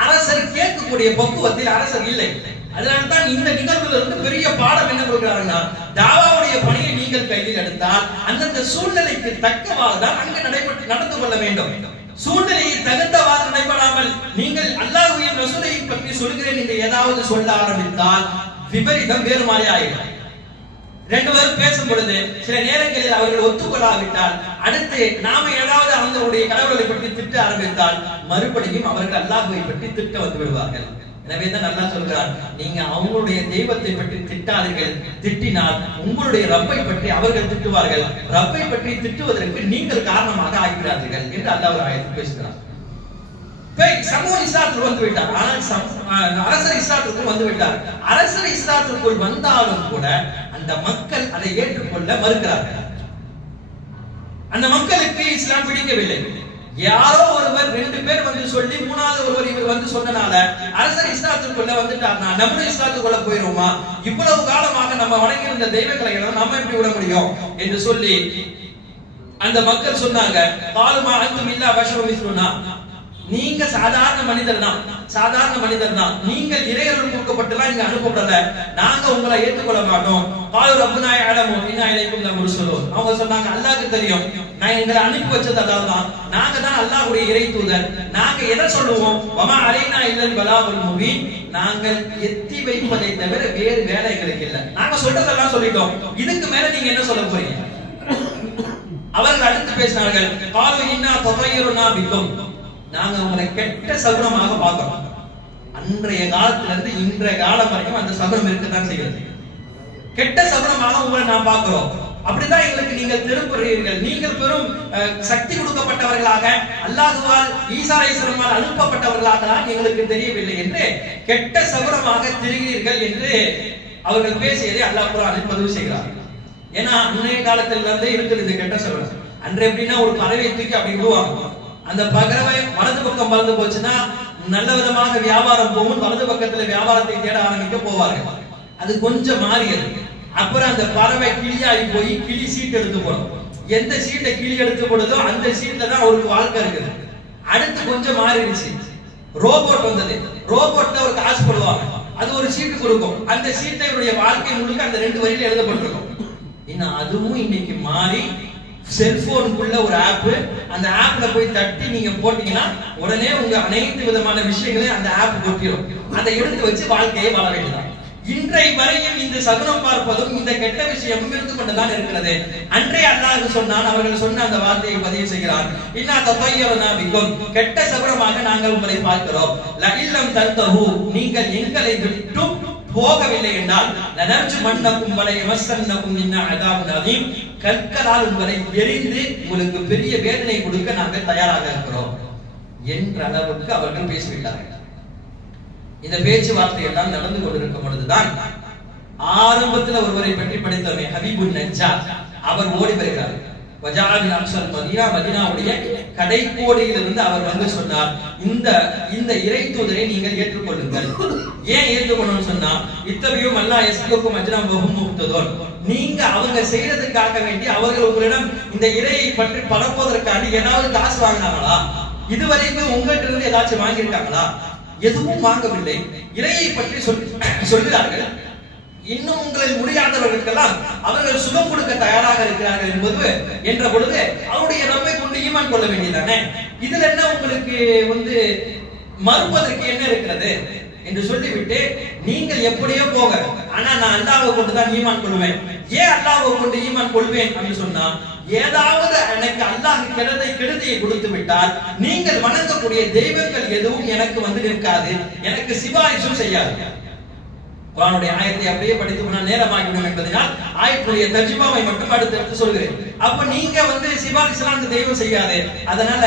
அரசர் கேட்கக்கூடிய பக்குவத்தில் அரசர் இல்லை. அதனால்தான் இந்த நிகழ்வுல இருந்து பெரிய பாடம் என்ன கொடுக்கிறாங்கன்னா, தாவாவுடைய பணியை நீங்கள் கையில் எடுத்தால் அந்தந்த சூழ்நிலைக்கு தக்கவாறு தான் அங்கு நடந்து கொள்ள வேண்டும். சூழ்நிலையை தகுந்தவாறு நடைபெறாமல் நீங்கள் அல்லாஹ்வையும் ரசூலையும் பற்றி சொல்கிறேன் என்று ஏதாவது சொல்ல ஆரம்பித்தால் விபரீதம் வேறு மாதிரி ஆகிடும். 2 பேரும் பேசும் பொழுது சில நேரங்களில் அவர்கள் ஒத்துக்கொள்ளாவிட்டால், அடுத்து நாம ஏதாவது அவங்களுடைய கடவுளை பற்றி திட்ட ஆரம்பித்தால் மறுபடியும் அவர்கள் அல்லாஹ்வை பற்றி திட்ட வந்து விடுவார்கள். எனவே தான் அல்லாஹ் சொல்கிறார், நீங்க அவங்களுடைய தெய்வத்தை பற்றி திட்டாதீர்கள், திட்டினால் உங்களுடைய ரப்பை பற்றி அவர்கள் திட்டுவார்கள், ரப்பை பற்றி திட்டுவதற்கு நீங்கள் காரணமாக ஆகிறார்கள் என்று அல்லாஹ் ஒரு ஆயத்தில் பேசுகிறார். சமூக இஸ்லாத்துக்கு வந்து விட்டார், ஆனால் அரசர் இஸ்லாத்துக்குள் வந்து விட்டார். அரசர் இஸ்லாத்துக்குள் வந்தாலும் கூட அந்த மக்கள் அதை ஏற்றுக்கொள்ள மறுக்கிறார்கள். அந்த மக்களுக்கு இஸ்லாம் பிடிக்கவில்லை. யாரோ ஒருவர் 2 பேர் வந்து சொல்லி 3வது ஒருவர் இவர் வந்து சொன்னனால அரசர் இஸ்லாத்துக்குள்ள வந்துட்டார்னா நம்மளும் இஸ்லாத்துக்குள்ள போயிருவோமா, இவ்வளவு காலமாக நம்ம வணங்கி இருந்த தெய்வங்களை எல்லாம் நம்ம எப்படி விட முடியும் என்று சொல்லி அந்த மக்கள் சொன்னாங்க, காலுமா அன்தும் இல்லா பஷரும் மிஸ்லுனா, நீங்க சாதாரண மனிதர் தான், நீங்கள் இறையருள் கொடுக்கப்பட்டலாம் இங்க அனுப்பப்படல, நாங்க உங்களை ஏற்றுக்கொள்ள மாட்டோம். காலு ரப்புனா யஅலமு இன்னா இலைக்கும் லமுர்ஸலூன், அவங்க சொன்னாங்க அல்லாஹ்க்கு தெரியும், நான் எங்களை அனுப்பி வச்சது அதான், நாங்க தான் அல்லாஹ்வுடைய இறை தூதர், நாங்க எதை சொல்லுவோம், வமா அலைனா இல்லல் பலாகுல் முபீன், நாங்கள் எத்தி வைப்பதை தவிர வேறு வேலை எங்களுக்கு இல்ல, நாங்க சொல்றதெல்லாம் சொல்லிட்டோம், இதுக்கு மேல நீங்க என்ன சொல்ல போறீங்க? அவர்கள் அடுத்து பேசினார்கள், காலு இன்னா ததய்யருனா பிக்கும், நாங்க உங்களை கெட்ட சகுனமாக பார்க்கிறோம். அன்றைய காலத்திலிருந்து இன்றைய காலம் வரைக்கும் அந்த சகுனம் இருக்கத்தான் செய்கிறது. கெட்ட சகுனமாக உங்களை நான் பார்க்கிறோம், அப்படிதான் எங்களுக்கு நீங்கள் திருப்புறீர்கள், நீங்கள் பெரும் சக்தி கொடுக்கப்பட்டவர்களாக அல்லாஹ்வால் ஈசா அலைஹிஸ்ஸலாமால் அனுப்பப்பட்டவர்களாக எங்களுக்கு தெரியவில்லை என்று கெட்ட சகுனமாக திரிகிறீர்கள் என்று அவர்கள் பேசியதை அல்லாஹ் குர்ஆனில் பதிவு செய்கிறார். ஏன்னா அன்றைய காலத்துல இருந்தே இருக்குது இந்த கெட்ட சகுனம். அன்று எப்படின்னா ஒரு பறவை தூக்கி அப்படி விடுவாங்க, அந்த பறவை வலது பக்கம் பறந்து போச்சுன்னா நல்ல விதமாக வியாபாரம் போகும், வலது பக்கத்துல வியாபாரத்தை தேட ஆரம்பிக்க போவார்கள். அது கொஞ்சம் மாறியது. அப்புறம் அந்த பறவை கிளியாகி போய் கிளி சீட் எடுத்து போடும், எந்த சீட்டை கிளி எடுத்து போடுதோ அந்த சீட்ல தான் அவருக்கு வாழ்க்கை இருக்குது. அடுத்து கொஞ்சம் மாறிடுச்சு, ரோபோட் வந்தது, ரோபோட்ல ஒரு காசு போடுவாங்க, அது ஒரு சீட்டு கொடுக்கும், அந்த சீட்டையுடைய வாழ்க்கை முழுக்க அந்த 2 வரியில எழுதப்பட்டிருக்கும். இன்னும் அதுவும் இன்னைக்கு மாறி செல்போனுக்குள்ள ஒரு ஆப், அந்த ஆப்ல போய் தட்டி நீங்க போட்டீங்கன்னா உடனே உங்க அனைத்து விதமான விஷயங்களையும் அந்த ஆப் கொட்டிடும், அதை எடுத்து வச்சு வாழ்க்கையை வாழ வேண்டியதான். இன்றை வரையும் இந்த சகுனம் பார்ப்பதும் இந்த கெட்ட விஷயமும் இருந்து கொண்டுதான் இருக்கிறது. அன்றே அல்லாஹ் சொன்னான், அவர்கள் சொன்ன அந்த வார்த்தையை பதிவு செய்கிறான். இன்னா தஃபையரனா பிக்கும், கெட்ட சகுனமாக நாங்கள் உங்களை பார்க்கிறோம். லஇல்லம் தன்தஹு, நீங்கள் எங்களை விட்டு போகவில்லை என்றால் லனர்ஜு மன்னக்கும் வலை யமஸ்ஸன்னக்கும் மின்னா அதாபுன் அதீம், கற்களால் உங்களை எரிந்து உங்களுக்கு பெரிய வேதனை கொடுக்க நாங்கள் தயாராக இருக்கிறோம் என்ற அளவுக்கு அவர்கள் பேசிவிட்டார்கள். இந்த பேச்சுவார்த்தை எல்லாம் நடந்து கொண்டிருக்கும் பொழுதுதான் ஆரம்பத்தில் ஒருவரை பற்றி படித்தோமே, ஹபீபுன் நஜ்ஜார், அவர் ஓடி வருகிறார். வஜாஅல் அக்ஸல் மதீனா, மதீனாவுடைய கடைக்கோடியிலிருந்து அவர் வந்து சொன்னார், இந்த இறை தூதரை நீங்கள் ஏற்றுக்கொள்ளுங்கள். ஏன் ஏற்றுக்கொள்ளணும்னு சொன்னா, இத்தபியும் அல்லாஹ் யஸ்லுக்கும் அஜ்ரம் வஹும் முஹ்ததூன், நீங்க அவங்க செய்யறதுக்காக வேண்டி அவர்கள் உங்களிடம் இந்த இறையை பற்றி பரப்புவதற்காண்டி ஏதாவது காசு வாங்கினாங்களா? இதுவரைக்கும் உங்கள்கிட்ட இருந்து ஏதாச்சும் வாங்கியிருக்காங்களா? எதுவும் வாங்கவில்லை. இறையை பற்றி சொல்கிறார்கள். இன்னும் உங்களில் முடியாதவர்களுக்கெல்லாம் அவர்கள் சுகம் கொடுக்க தயாராக இருக்கிறார்கள் என்பது என்ற பொழுது அவருடைய ரப்பை கொண்டு ஈமான் கொள்ள வேண்டியதானே? இதுல என்ன உங்களுக்கு மறுப்பதற்கு என்ன இருக்கிறது என்று சொல்லிவிட்டு, நீங்கள் எப்படியோ போக, ஆனா நான் அல்லாஹ்வை கொண்டுதான் ஈமான் கொள்வேன். ஏன் அல்லாஹ்வை கொண்டு ஈமான் கொள்வேன் அப்படின்னு சொன்னா, ஏதாவது எனக்கு அல்லாஹ் கெடுதியை கொடுத்து விட்டால் நீங்கள் வணங்கக்கூடிய தெய்வங்கள் எதுவும் எனக்கு வந்து நிற்காது, எனக்கு சிபாரிசும் செய்யாது. குர்ஆனுடைய ஆயத்தை அப்படியே படித்து போனால் நேரமாகிவிடும் என்பதனால் ஆயத்துடைய தர்ஜுமாவை மட்டும் அடுத்து சொல்கிறேன். அப்ப நீங்க சிபாரிசுலாம் அந்த தெய்வம் செய்யாது, அதனால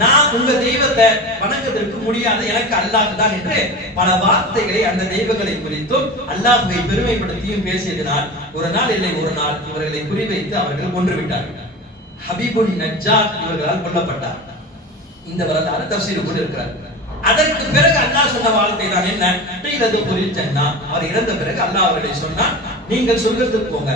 நான் உங்க தெய்வத்தை வணங்குவதற்கு முடியாது, எனக்கு அல்லாஹ் தான் என்று பல வார்த்தைகளை அந்த தெய்வங்களை குறித்தும் அல்லாஹ்வை பெருமைப்படுத்தியும் பேசியதனால் ஒரு நாள் இல்லை ஒரு நாள் இவர்களை குறிவைத்து அவர்கள் கொன்று விட்டார்கள். ஹபீபுன் நஜ்ஜார் இவர்களால் கொல்லப்பட்டார். இந்த வரலாறு தஃசீர் கூட இருக்கிறார். அதற்கு பிறகு அல்லாஹ் சொன்ன வார்த்தை தான் என்ன? அவர் இறந்த பிறகு அல்லாஹ் அவர்களை சொன்னார், நீங்கள் சொர்க்கத்துக்கு போங்க.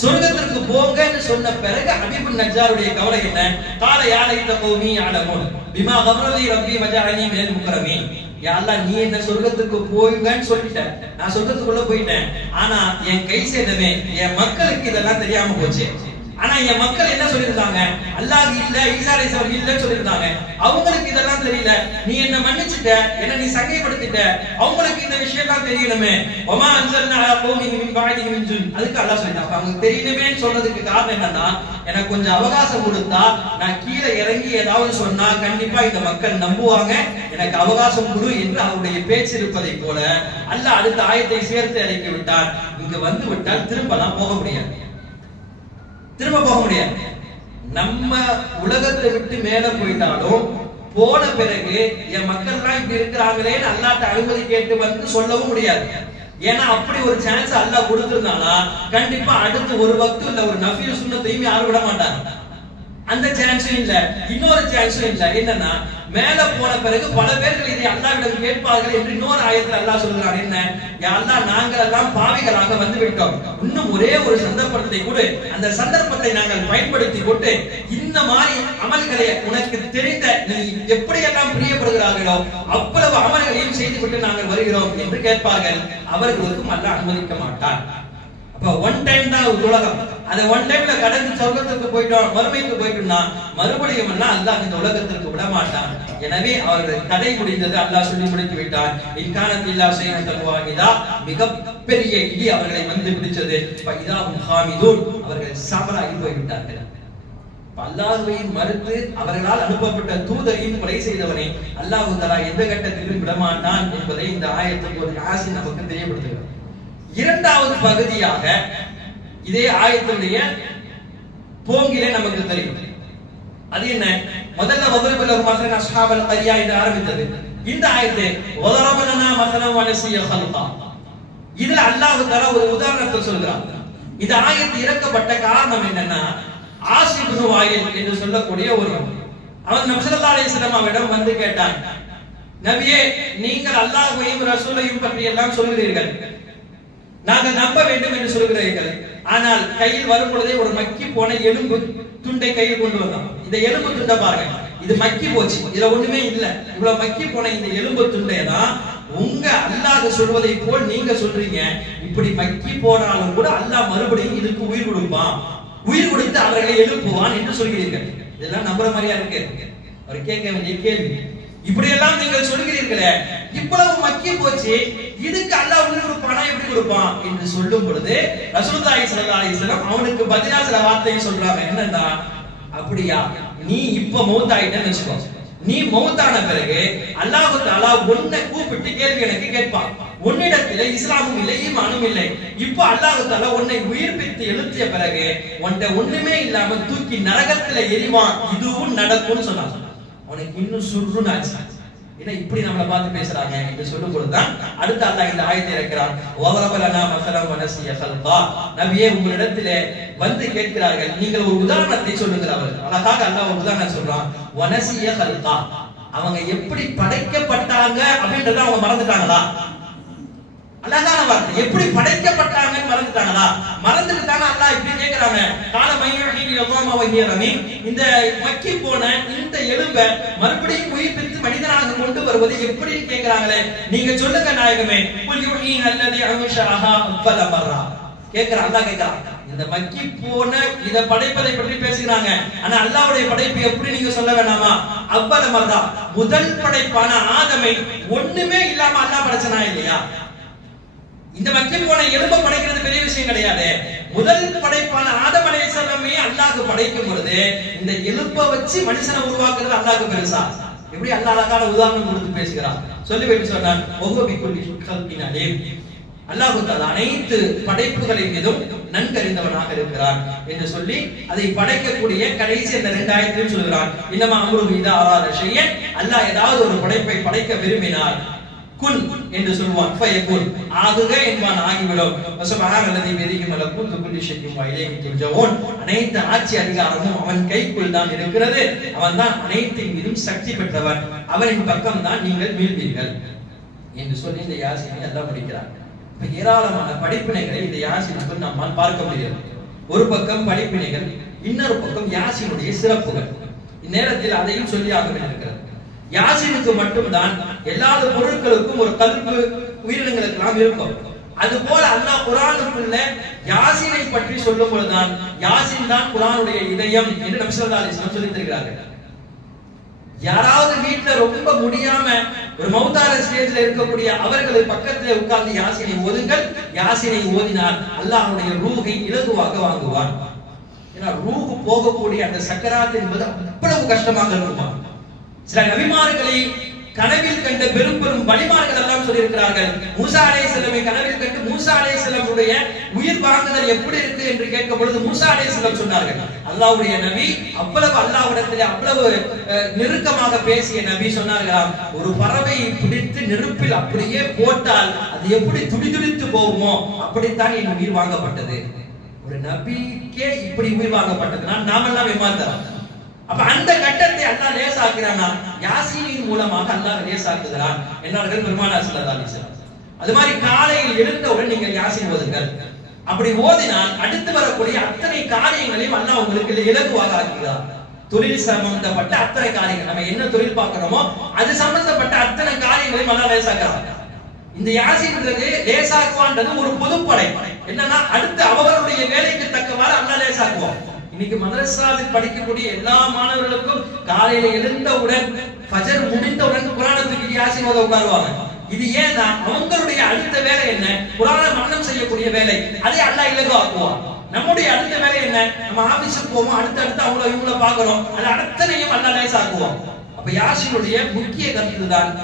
சொர்க்கத்திற்கு போங்கன்னு சொன்ன பிறகு ஹபீபுன் நஜ்ஜாருடைய கவலை என்ன? கால யா லைத கௌமி யஅலமூன் பிமா கஃபரலி ரப்பி வஜஅலனி மினல் முக்ரமீன். யா அல்லாஹ், நீ என்ன சொர்க்கத்துக்கு போங்கன்னு சொல்லிட்ட, நான் சொர்க்கத்துக்குள்ள போயிட்டேன். ஆனா என் கை சேதமே, என் மக்களுக்கு இதெல்லாம் தெரியாம போச்சு. ஆனா என் மக்கள் என்ன சொல்லிருந்தாங்க? அல்லாஹ் இல்ல, ஈசா அலைஹிஸ்ஸலாம் இல்லன்னு சொல்லிருந்தாங்க. அவங்களுக்கு இதெல்லாம் தெரியல. நீ என்ன மன்னிச்சிட்ட, என்ன நீ சங்கைப்படுத்திட்ட, அவங்களுக்கு இந்த விஷயம் தான் தெரியணுமே. வமா அன்ஸல்னா அலா கௌமிஹி மின் பஅதிஹி மின் ஜுன். அதுக்கு அல்லாஹ் சொல்லிட்டான். அவங்க தெரியணுமேன்னு சொல்றதுக்கு காரணம் என்னன்னா, எனக்கு கொஞ்சம் அவகாசம் கொடுத்தா நான் கீழே இறங்கி ஏதாவது சொன்னா கண்டிப்பா இந்த மக்கள் நம்புவாங்க, எனக்கு அவகாசம் கொடு என்று அவருடைய பேச்சு இருப்பதை போல அல்லாஹ் அடுத்த ஆயத்தை சேர்த்து இறக்கி விட்டார். இங்க வந்து விட்டால் திரும்பலாம் போக முடியாது, திரும்ப போக முடியாது. நம்ம உலகத்தை விட்டு மேல போயிட்டாலும் போன பிறகு என் மக்கள் எல்லாம் இப்படி இருக்கிறாங்களேன்னு அல்லாஹ்ட்ட அனுமதி கேட்டு வந்து சொல்லவும் முடியாது. ஏன்னா அப்படி ஒரு சான்ஸ் அல்லாஹ் கொடுத்திருந்தானா கண்டிப்பா அடுத்து ஒரு வக்து இல்ல ஒரு நஃபில் சுன்னத்தையும் யாரும் விட மாட்டாங்க. அந்த சான்ஸும் இல்ல. இன்னொரு சான்ஸும் இல்ல. என்னன்னா மேல போன பிறகு பல பேர்கள் இதை அல்லாஹ்விடம் கேட்பார்கள் என்று இன்னொரு ஆயத்தில் அல்லாஹ் சொல்கிறான். என்ன? யா அல்லாஹ், நாங்கள் எல்லாம் பாவிகளாக வந்து விட்டோம், இன்னும் ஒரே ஒரு சந்தர்ப்பத்தை கூட, அந்த சந்தர்ப்பத்தை நாங்கள் பயன்படுத்தி கொண்டு இந்த மாதிரி அமல்களை உனக்கு தெரிந்த நீ எப்படியெல்லாம் பிரியப்படுகிறார்களோ அவ்வளவு அமல்களையும் செய்துவிட்டு நாங்கள் வருகிறோம் என்று கேட்பார்கள். அவர்களுக்கும் அல்லாஹ் அனுமதிக்க மாட்டார். அப்ப ஒன் டைம் தான் உலகம். அதை ஒன் டைம்ல கடந்து சொர்க்கத்துக்கு போயிட்டோம், மறுமைக்கு போயிட்டோம்னா மறுபடியும் எல்லாம் அல்லாஹ் இந்த உலகத்திற்கு விட மாட்டான். எனவே அவர்கள் கதை முடிந்தது அல்லாஹ் சொல்லி முடித்து விட்டான். இன்கானத்தில்லா ஷைஅன் வாஹிதா, மிகப்பெரிய இடி அவர்களை வந்து பிடிச்சது. ஃபைதாஹும் ஹாமிதூன், அவர்கள் சாம்பலாகி போய்விட்டார்கள். அல்லாஹ்வை மறுத்து அவர்களால் அனுப்பப்பட்ட தூதரையும் கொலை செய்தவனை அல்லாஹ் தஆலா எந்த கட்டத்திலும் விடமாட்டான் என்பதை இந்த ஆயத்துக்கு ஒரு ஆசி நமக்கு தெரியப்படுத்துகிறது. இரண்டாவது பகுதியாக இதே ஆயத்துடைய போங்கிலே நமக்கு தெரியும். அது என்ன? முதல்ல வதரபல் மஸலன் அஸ்ஹாபல் கரியா என்று ஆரம்பித்தது. இந்த ஆயத்தை வதரபலனா மஸலன் வனசிய ஹல்கா, இதுல அல்லாஹ் தஆலா ஒரு உதாரணத்தை சொல்றான். இந்த ஆயத்து இறக்கப்பட்ட காரணம் என்னன்னா, ஆசிப் இப்னு வாயில் என்று சொல்லக்கூடிய ஒருவன், அவன் நபி ஸல்லல்லாஹு அலைஹி வஸல்லம் அவரிடம் வந்து கேட்டான், நபியே, நீங்கள் அல்லாஹ்வையும் ரசூலையும் பற்றி எல்லாம் சொல்கிறீர்கள், நாங்கள் நம்ப வேண்டும் என்று சொல்கிறீர்கள், ஆனால் கையில் வரும் பொழுதே ஒரு மக்கி போன எலும்பு துண்டை கையில் கொண்டு வந்தான். இந்த எலும்பு துண்டை பாருங்க, இது மக்கி போச்சு, இதுல ஒண்ணுமே இல்ல. இவ்வளவு மக்கி போன இந்த எலும்பு துண்டை தான் உங்க அல்லாஹ் சொல்வதை போல் நீங்க சொல்றீங்க. இப்படி மக்கி போனாலும் கூட அல்லாஹ் மறுபடியும் இதுக்கு உயிர் கொடுப்பான், உயிர் கொடுத்து அவர்களை எழுப்புவான் என்று சொல்கிறீர்கள். இதெல்லாம் நம்புற மாதிரியா இருக்கு? அவர் கேட்க வேண்டிய கேள்வி. இப்படி எல்லாம் நீங்கள் சொல்கிறீர்களே, இவ்வளவு மக்கி போச்சு, இதுக்கு அல்லாஹ் உயிர் கொடுப்பானா எப்படி கொடுப்பான் என்று சொல்லும் பொழுது ரசூலுல்லாஹி ஸல்லல்லாஹு அலைஹி வஸல்லம் அவனுக்கு பதிலா சில வார்த்தையை சொல்றாங்க. என்னன்னா, அப்படியா, நீ இப்ப மௌத்தாயிட்டன்னு வச்சுக்கோ, நீ மௌத்தான பிறகு அல்லாஹ் தஆலா உன்னை கூப்பிட்டு கேள்வி எனக்கு கேட்பான். உன்னிடத்திலே இஸ்லாமும் இல்லை, ஈமானும் இல்லை. இப்போ அல்லாஹ் தஆலா உன்னை உயிர்ப்பித்து எழுப்பிய பிறகு உன்னை ஒண்ணுமே இல்லாம தூக்கி நரகத்துல எரிவான். இதுவும் நடக்கும்னு சொன்னாங்க. அவனுக்கு இன்னும் சுருன்னு ஆச்சு. ஏன்னா இப்படி நம்மளை பார்த்து பேசுறாங்க என்று சொல்லும் பொழுதுதான் அடுத்த அல்லாஹ் இந்த ஆயத்தை இறக்கிறான். வலரபலனா மஸலம் வனசிய கல்கா. நபியே, உங்களிடத்திலே வந்து கேட்கிறார்கள், நீங்கள் ஒரு உதாரணத்தை சொல்லுகிறார்கள். அழகாக அல்லாஹ் ஒரு உதாரணம் சொல்றான். வனசிய கல்கா, அவங்க எப்படி படைக்கப்பட்டாங்க அப்படின்றத அவங்க மறந்துட்டாங்களா? அழகான வார்த்தை. எப்படி படைக்கப்பட்டாங்கன்னு மறந்துட்டாங்களா? மறந்துட்டு தானே அல்லாஹ் இப்படி கேக்குறாங்க. கால மையஹீனி யஸாமா வஹியரமி, இந்த மக்கி போன இந்த எலும்பை மறுபடியும் உயிர்ப்பித்து மனிதனாக கொண்டு வருவது எப்படின்னு கேக்குறாங்களே, நீங்க சொல்லுங்க நாயகமே. குல் யுஹீன அல்லதி அன்ஷஅஹா அவ்வல மர்ரா. கேக்குறான், அல்லாஹ் கேக்குறான். இந்த மக்கி போன இத படைப்பதை பற்றி பேசுறாங்க. ஆனா அல்லாஹ்வுடைய படைப்பு எப்படி நீங்க சொல்ல வேணாமா? அவ்வல மர்ரா, முதல் படைப்பான ஆதமை ஒண்ணுமே இல்லாம அல்லாஹ் படைச்சனா இல்லையா? இந்த மக்கி போன எலும்பை படைக்கிறது பெரிய விஷயம் கிடையாது. முதல் படைப்பான ஆதம் அலைஹிஸ்ஸலாமே அல்லாஹ் படைக்கும் பொழுது இந்த எலும்பை வச்சு மனுஷனை உருவாக்குறது அல்லாஹ்க்கு பெருசா? எப்படி அல்லாஹ் அழகான உதாரணம் கொடுத்து பேசுகிறான். சொல்லிவிட்டு சொன்னான், ஒவ்வொரு குல்லி கல்கின் அலீம். அல்லாஹ் தஆலா அனைத்து படைப்புகளின் மீதும் நன்கறிந்தவனாக இருக்கிறான் என்று சொல்லி அதை படைக்கக்கூடிய கடைசி இந்த 2 ஆயத்திலும் சொல்கிறான். இன்னமா அம்ருஹு இதா அராத ஷையன், அல்லாஹ் ஏதாவது ஒரு படைப்பை படைக்க விரும்பினார் குன் என்று சொல்வான். ஃபயகுன், ஆகுக என்பான், ஆகிவிடும். வஸபஹானல்லதி பியதிஹி மலக்கூத்து குல்லி ஷைஇன் வ இலைஹி துர்ஜஊன். அனைத்து ஆட்சி அதிகாரமும் அவன் கைக்குள் தான் இருக்கிறது. அவன் தான் அனைத்தின் மீதும் சக்தி பெற்றவன். அவனின் பக்கம் தான் நீங்கள் மீள்வீர்கள் என்று சொல்லி இந்த யாசீனை அல்லாஹ் முடிக்கிறார். ஏராளமான படிப்பினைகளை இந்த யாசீனுக்குள் நம்மால் பார்க்க முடியும். ஒரு பக்கம் படிப்பினைகள், இன்னொரு பக்கம் யாசீனுடைய சிறப்புகள். இந்நேரத்தில் அதையும் சொல்லி ஆக வேண்டியிருக்கிறது. யாசீனுக்கு மட்டும்தான் எல்லா பொருட்களுக்கும் ஒரு கல்பு உயிரினங்களுக்கு எல்லாம் இருக்கும். அது போல அல்லாஹ் குர்ஆனுக்குள்ள யாசீனை பற்றி சொல்லும் பொழுதுதான் யாசீன் தான் குர்ஆனுடைய இதயம் என்று நபி ஸல்லல்லாஹு அலைஹி வஸல்லம் சொல்லி தருகிறார்கள். யாராவது வீட்டுல ரொம்ப முடியாம ஒரு மௌத்தார ஸ்டேஜ்ல இருக்கக்கூடிய அவர்களை பக்கத்துல உட்கார்ந்து யாசீனை ஓதுங்கள். யாசீனை ஓதினால் அல்லாஹ்வுடைய ரூஹை இலகுவாக வாங்குவான். ஏன்னா ரூஹ் போகக்கூடிய அந்த சக்கராத் என்பது அவ்வளவு கஷ்டமாக இருக்குமா. சில நபிமார்களை கனவில் கண்ட பெரும் பெரும் வலிமார்கள் எல்லாம் சொல்லியிருக்கிறார்கள். மூசா அலைஹிஸ்ஸலாமை கனவில் கண்டு மூசா அலைஹிஸ்ஸலாமுடைய உயிர் வாங்குதல் எப்படி இருக்கு என்று கேட்கும் பொழுது மூசா அலைஹிஸ்ஸலாம் சொன்னார்கள், அல்லாஹ்வுடைய நபி அவ்வளவு அல்லாஹ்விடத்திலே அவ்வளவு நெருக்கமாக பேசிய நபி சொன்னார்களாம், ஒரு பறவையை பிடித்து நெருப்பில் அப்படியே போட்டால் அது எப்படி துடிதுடித்து போகுமோ அப்படித்தான் என் உயிர் வாங்கப்பட்டது. ஒரு நபிக்கே இப்படி உயிர் வாங்கப்பட்டதுன்னா நாமெல்லாம் ஏமாந்தோம். அப்ப அந்த கட்டத்தை அல்லாஹ் லேசாக்குறானா? யாசீனின் மூலமாக அல்லாஹ் லேசாக்குகிறான் என்றார்கள் பெருமானார் ஸல்லல்லாஹு அலைஹி வஸல்லம். அது மாதிரி காலையில் எழுந்தவுடன் நீங்கள் யாசீன் ஓதுங்கள். அப்படி ஓதினால் அடுத்து வரக்கூடிய அத்தனை காரியங்களையும் அல்லாஹ் உங்களுக்கு இலகுவாக ஆக்குகிறார். தொழில் சம்பந்தப்பட்ட அத்தனை காரியங்கள், நம்ம என்ன தொழில் பார்க்கிறோமோ அது சம்பந்தப்பட்ட அத்தனை காரியங்களையும் அல்லாஹ் லேசாக்குறார். இந்த யாசீன்ன்றது லேசாக்குவான்றது ஒரு பொதுப்படை. என்னன்னா அடுத்து அவர்களுடைய வேலைக்கு தக்கவாறு அல்லாஹ் லேசாக்குவான். இன்னைக்கு மதரசாவில் படிக்கக்கூடிய எல்லா மாணவர்களுக்கும் காலையில எழுந்தவுடன் ஃபஜர் முடிந்தவுடன் குர்ஆனுக்கு யாசீன் ஓத உட்காருவாங்க. இது ஏன்னா அவங்களுடைய அடுத்த வேலை என்ன? குர்ஆனை மனனம் செய்யக்கூடிய வேலை. அதை அல்லாஹ் இலகுவாக்குவான். நம்முடைய அடுத்த வேலை என்ன? நம்ம ஆபீஸ்க்கு போவோம், அடுத்து அவங்கள இவங்கள பாக்குறோம், அது அடுத்தனையும் அல்லாஹ் லேசாக்குவான். அப்ப யாசீனுடைய முக்கிய கருத்து தான்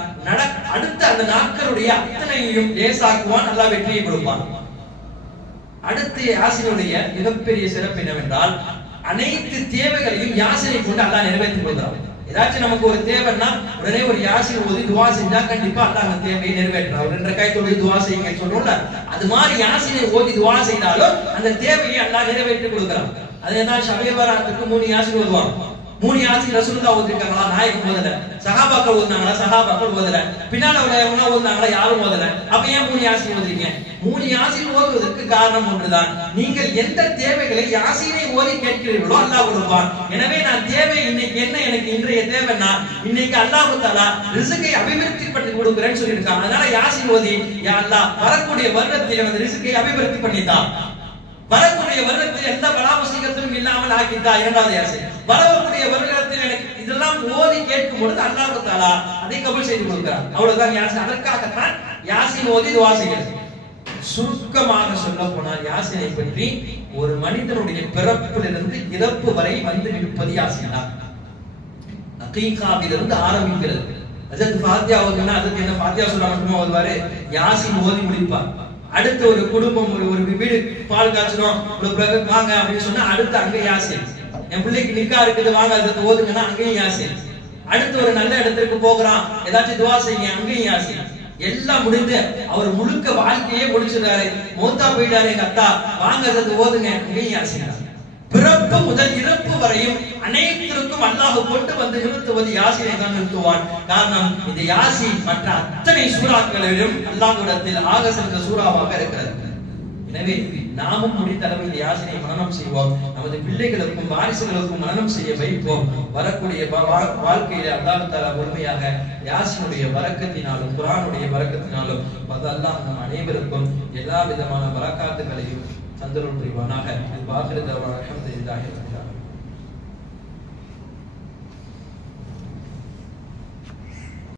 அடுத்த அந்த நாட்களுடைய அத்தனையும் லேசாக்குவான், அல்லாஹ் வெற்றியை கொடுப்பான். அடுத்து யாசீனுடைய மிகப்பெரிய சிறப்பு என்னவென்றால் அனைத்து தேவைகளையும் யாசீனை கொண்டு அல்லாஹ் நிறைவேற்றிக் கொள்கிறான். ஏதாச்சும் நமக்கு ஒரு தேவைன்னா உடனே ஒரு யாசீன் ஓதி துஆ செஞ்சா கண்டிப்பா அல்லாஹ் அந்த தேவையை நிறைவேற்றுறான். ஒரு 2 ரக்காத் தொழுது துஆ செய்யுங்க சொல்றோம்ல, அது மாதிரி யாசீனை ஓதி துஆ செய்தாலும் அந்த தேவையை அல்லாஹ் நிறைவேற்றி கொடுக்கிறான். அதனால ஷபே பராத்துக்கு 3 யாசீன் ஓதுவாங்க. 3 யாசீன் ரசூலுல்லாஹ் ஓதிருக்காங்களா? நாயகம் ஓதல. சஹாபாக்கள் ஓதுனாங்களா? சஹாபாக்கள் ஓதல. பின்னால உள்ளவங்க ஓதுனாங்களா? யாரும் ஓதல. அப்ப ஏன் 3 யாசீன் ஓதுறீங்க? 3 யாசீன் ஓதுவதற்கு காரணம் ஒன்றுதான், நீங்கள் எந்த தேவைகளை யாசீனை ஓதி கேட்கிறீர்களோ அல்லாஹ் கொடுப்பான். எனவே நான் தேவை இன்னைக்கு என்ன, எனக்கு இன்றைய தேவைன்னா இன்னைக்கு அல்லாஹ் தஆலா ரிஸ்கை அபிவிருத்தி பண்ணி கொடுக்கிறேன்னு சொல்லியிருக்காங்க. அதனால யாசீன் ஓதி யா அல்லாஹ் வரக்கூடிய வருடத்தில் அந்த ரிஸ்கை அபிவிருத்தி பண்ணித்தா. வரக்கூடிய வருடத்தில் எந்த பலாபசீகத்திலும் இல்லாமல் ஆக்கிட்டா. இரண்டாவது யாசின். வரக்கூடிய வருடத்தில் எனக்கு இதெல்லாம் ஓதி கேட்கும் பொழுது அல்லாஹ் தஆலா அதை கபூல் செய்து கொடுக்கிறார். அவ்வளவுதான் யாசின். அதற்காகத்தான் யாசின் ஓதி துஆ செய்கிறது. சுருக்கமாக சொல்ல போனால் யாசினை பற்றி ஒரு மனிதனுடைய பிறப்பிலிருந்து இறப்பு வரை வந்து நிற்பது யாசின் தான். அகீகாவிலிருந்து ஆரம்பிக்கிறது. ஹஜ்ரத் ஃபாத்தியா ஓதுனா அதுக்கு என்ன ஃபாத்தியா சூரா மட்டும் ஓதுவாரு, யாசின் ஓதி முடிப்பார். அடுத்த ஒரு குடும்பம் ஒரு வீடு பால் காய்ச்சணும் ஒரு வாங்க அப்படின்னு சொன்னா அடுத்து அங்க யாசின். என் பிள்ளைக்கு நிக்கா இருக்குது வாங்க அதுக்கு ஓதுங்கன்னா அங்கேயும் யாசின். அடுத்து ஒரு நல்ல இடத்துக்கு போகிறான் ஏதாச்சும் துவா செய்யுங்க அங்கேயும் யாசின். எல்லாம் முடிந்து அவர் முழுக்க வாழ்க்கையே முடிச்சிருக்காரு, மௌத்தா போயிட்டாரு எங்க அத்தா வாங்க அதுக்கு ஓதுங்க அங்கேயும் யாசின். பிறப்பு முதல் இறப்பு வரையும் அனைத்திற்கும் அல்லாஹ் கொண்டு வந்து நிறுத்துவது யாசினை தான் நிறுத்துவான். காரணம் இந்த யாசின் மற்ற அத்தனை சூறாக்களிலும் அல்லாஹ்விடத்தில் ஆக சிறந்த சூறாவாக இருக்கிறது. எனவே நாமும் முடிந்த அளவு இந்த யாசினை மனனம் செய்வோம். நமது பிள்ளைகளுக்கும் வாரிசுகளுக்கும் மனனம் செய்ய வைப்போம். வரக்கூடிய வாழ்க்கையில அல்லாஹ் தஆலா முழுமையாக யாசினுடைய பரக்கத்தினாலும் குர்ஆனுடைய பரக்கத்தினாலும் அல்லாஹ் நம் அனைவருக்கும் எல்லா விதமான பரக்காத்துகளையும் தந்தருள் புரிவானாக. அல்ஹம்துலில்லாஹி.